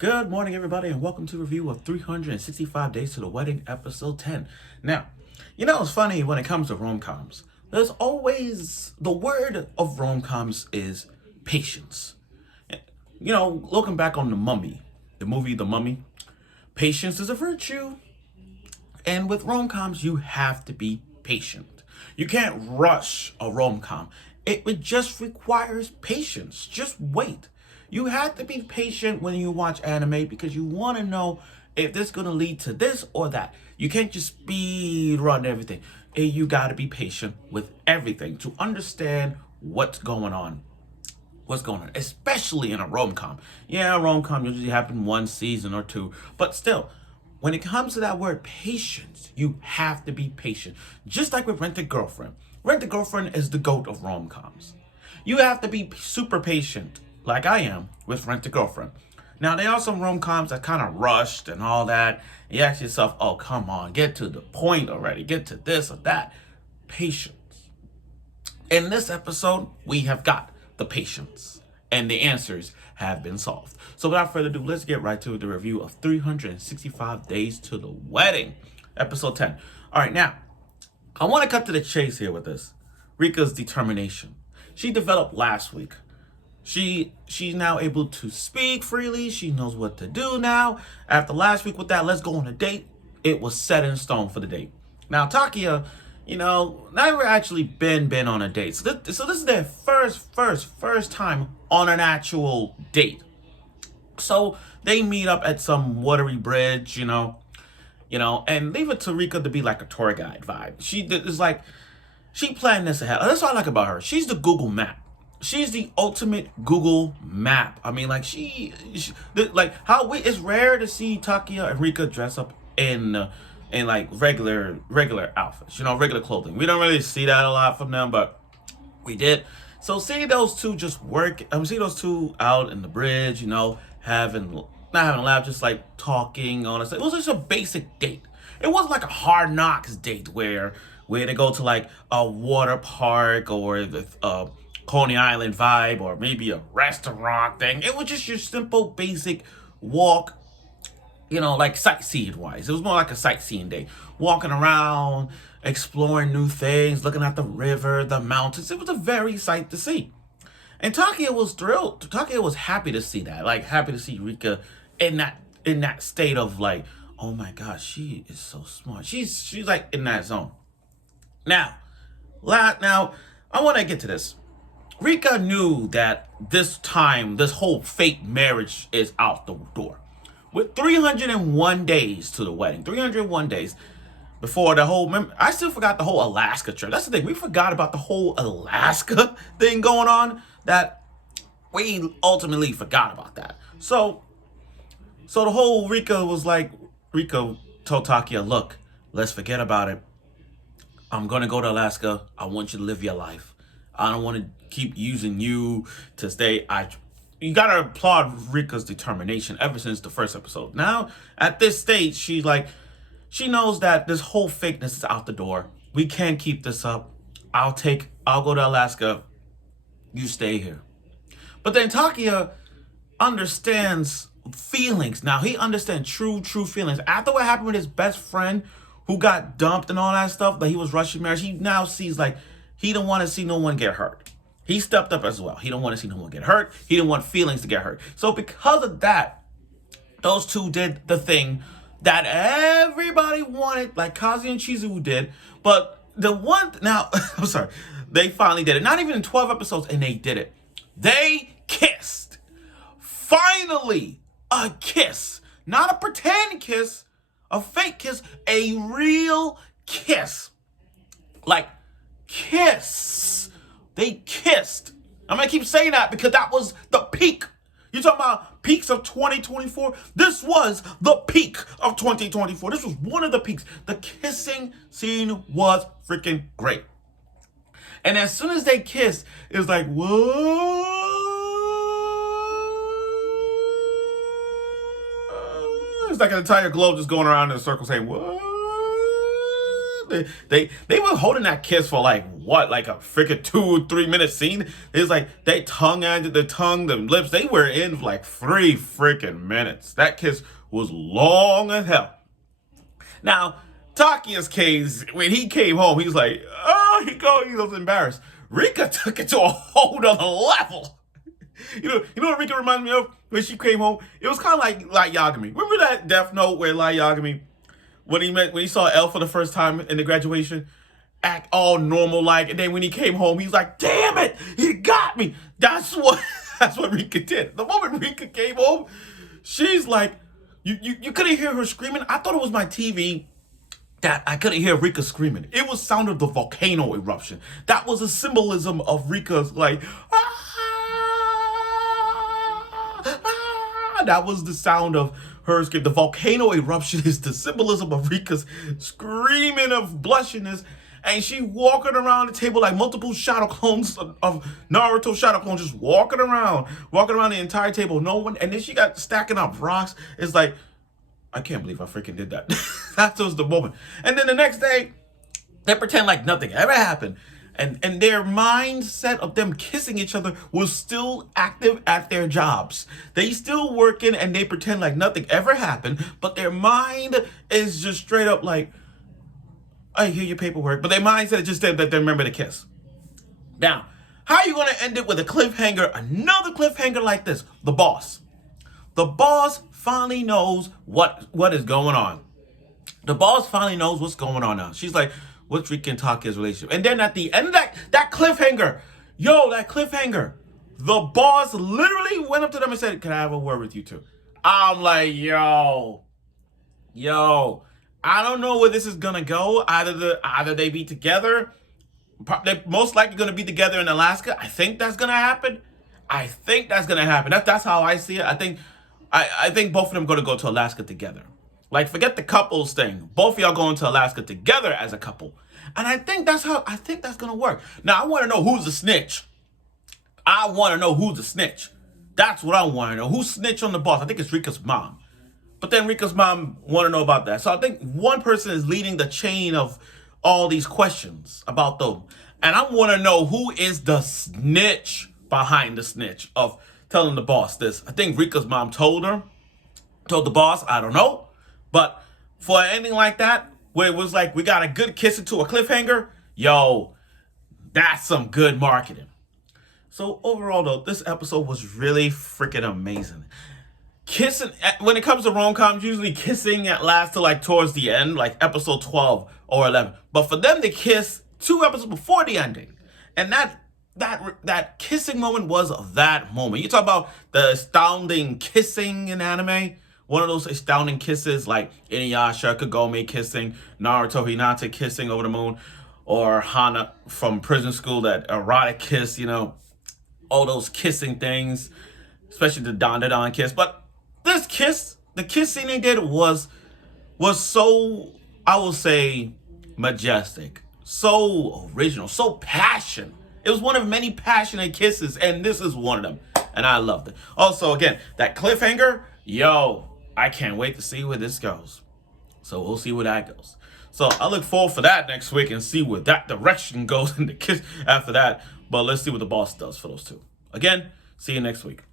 Good morning, everybody, and welcome to a review of 365 Days to the Wedding, episode 10. Now, it's funny when it comes to rom-coms. There's always, the word of rom-coms is patience. Looking back on The Mummy, the movie The Mummy, patience is a virtue. And with rom-coms, you have to be patient. You can't rush a rom-com. It just requires patience. Just wait. You have to be patient when you watch anime because you want to know if this is going to lead to this or that. You can't just speed run everything. You got to be patient with everything to understand what's going on. Especially in a rom-com. Yeah, a rom-com usually happen one season or two, but still, when it comes to that word patience, you have to be patient. Just like with Rent a Girlfriend. Rent a Girlfriend is the GOAT of rom-coms. You have to be super patient, like I am, with Rent a Girlfriend. Now, there are some rom-coms that kind of rushed and all that. You ask yourself, oh, come on, get to the point already. Get to this or that. Patience. In this episode, we have got the patience, and the answers have been solved. So without further ado, let's get right to the review of 365 Days to the Wedding, episode 10. All right, now, I want to cut to the chase here with this. Rika's determination. She developed last week. She's now able to speak freely. She knows what to do now. After last week with that, let's go on a date. It was set in stone for the date. Now, Takia, never actually been on a date. So this is their first time on an actual date. So they meet up at some watery bridge, and leave it to Rika to be like a tour guide vibe. She planned this ahead. That's what I like about her. She's the Google Map. She's the ultimate Google Map. I mean, like it's rare to see Takia and Rika dress up in like regular outfits, regular clothing. We don't really see that a lot from them, but we did. So seeing those two just work, seeing those two out in the bridge, not having a laugh, just like talking on it. It was just a basic date. It wasn't like a Hard Knocks date where they go to like a water park or the Coney Island vibe or maybe a restaurant thing. It was just your simple basic walk, like sightseeing wise. It was more like a sightseeing day. Walking around, exploring new things, looking at the river, the mountains. It was a very sight to see. And Takia was thrilled. Takia was happy to see that. Like happy to see Rika in that state of like, oh my gosh, she is so smart. She's like in that zone. Now, I want to get to this. Rika knew that this whole fake marriage is out the door. With 301 days to the wedding, 301 days before I still forgot the whole Alaska trip. That's the thing. We forgot about the whole Alaska thing going on, that we ultimately forgot about that. So the whole Rika told Takia, look, let's forget about it. I'm going to go to Alaska. I want you to live your life. I don't want to keep using you to stay. You got to applaud Rika's determination ever since the first episode. Now, at this stage, she knows that this whole fakeness is out the door. We can't keep this up. I'll go to Alaska. You stay here. But then Takia understands feelings. Now, he understands true feelings. After what happened with his best friend who got dumped and all that stuff, that he was rushing marriage, he now sees like he don't want to see no one get hurt. He stepped up as well. He don't want to see no one get hurt. He didn't want feelings to get hurt. So because of that, those two did the thing that everybody wanted, like Kazi and Chizu did. But I'm sorry, they finally did it. Not even in 12 episodes, and they did it. They kissed. Finally, a kiss. Not a pretend kiss, a fake kiss, a real kiss. Like, kiss. They kissed. I'm going to keep saying that because that was the peak. You talking about peaks of 2024? This was the peak of 2024. This was one of the peaks. The kissing scene was freaking great. And as soon as they kissed, it was like, whoa. It's like an entire globe just going around in a circle saying, what? They were holding that kiss for like what, like a freaking 2 or 3 minute scene. It's like they tongue at the tongue, the lips. They were in for like 3 freaking minutes. That kiss was long as hell. Now, Takiya's case, when he came home, he was like, oh, he was embarrassed. Rika took it to a whole other level. You know what Rika reminds me of when she came home? It was kind of like Light Yagami. Remember that Death Note where Light Yagami, when he saw Elle for the first time in the graduation, act all normal like, and then when he came home, he's like, damn it, he got me. That's what Rika did. The moment Rika came home, she's like, you couldn't hear her screaming. I thought it was my TV that I couldn't hear Rika screaming. It was sound of the volcano eruption. That was a symbolism of Rika's like, that was the sound of her scream. The volcano eruption is the symbolism of Rika's screaming of blushiness. And she walking around the table like multiple shadow clones of Naruto shadow clones, just walking around the entire table. No one, and then she got stacking up rocks. It's like, I can't believe I freaking did that. That was the moment. And then the next day, they pretend like nothing ever happened. And their mindset of them kissing each other was still active at their jobs. They still working and they pretend like nothing ever happened, but their mind is just straight up like, I hear your paperwork. But their mindset is just that they remember the kiss. Now, how are you going to end it with a cliffhanger? Another cliffhanger like this. The boss. The boss finally knows what is going on. The boss finally knows what's going on now. She's like, what's Rika and Takiya's relationship? And then at the end of that cliffhanger, that cliffhanger, the boss literally went up to them and said, can I have a word with you two? I'm like, yo, I don't know where this is gonna go. Either they be together. They're most likely gonna be together in Alaska. I think that's gonna happen. That's how I see it. I think both of them gonna go to Alaska together. Like, forget the couples thing. Both of y'all going to Alaska together as a couple. And I think that's gonna work. Now I wanna know who's the snitch. That's what I wanna know. Who's snitch on the boss? I think it's Rika's mom. But then Rika's mom want to know about that. So I think one person is leading the chain of all these questions about them. And I want to know who is the snitch behind the snitch of telling the boss this. I think Rika's mom told the boss, I don't know. But for anything like that, where it was like, we got a good kiss into a cliffhanger, that's some good marketing. So overall though, this episode was really freaking amazing. Kissing, when it comes to rom-coms, usually kissing lasts to like towards the end, like episode 12 or 11. But for them to kiss 2 episodes before the ending, and that kissing moment was that moment. You talk about the astounding kissing in anime, one of those astounding kisses like Inuyasha, Kagome kissing, Naruto Hinata kissing over the moon, or Hana from Prison School, that erotic kiss, all those kissing things, especially the Don kiss. But this kiss, the kiss scene they did was so, I will say, majestic, so original, so passionate. It was one of many passionate kisses, and this is one of them, and I loved it. Also, again, that cliffhanger, I can't wait to see where this goes. So we'll see where that goes. So I look forward for that next week and see where that direction goes in the kiss after that. But let's see what the boss does for those two. Again, see you next week.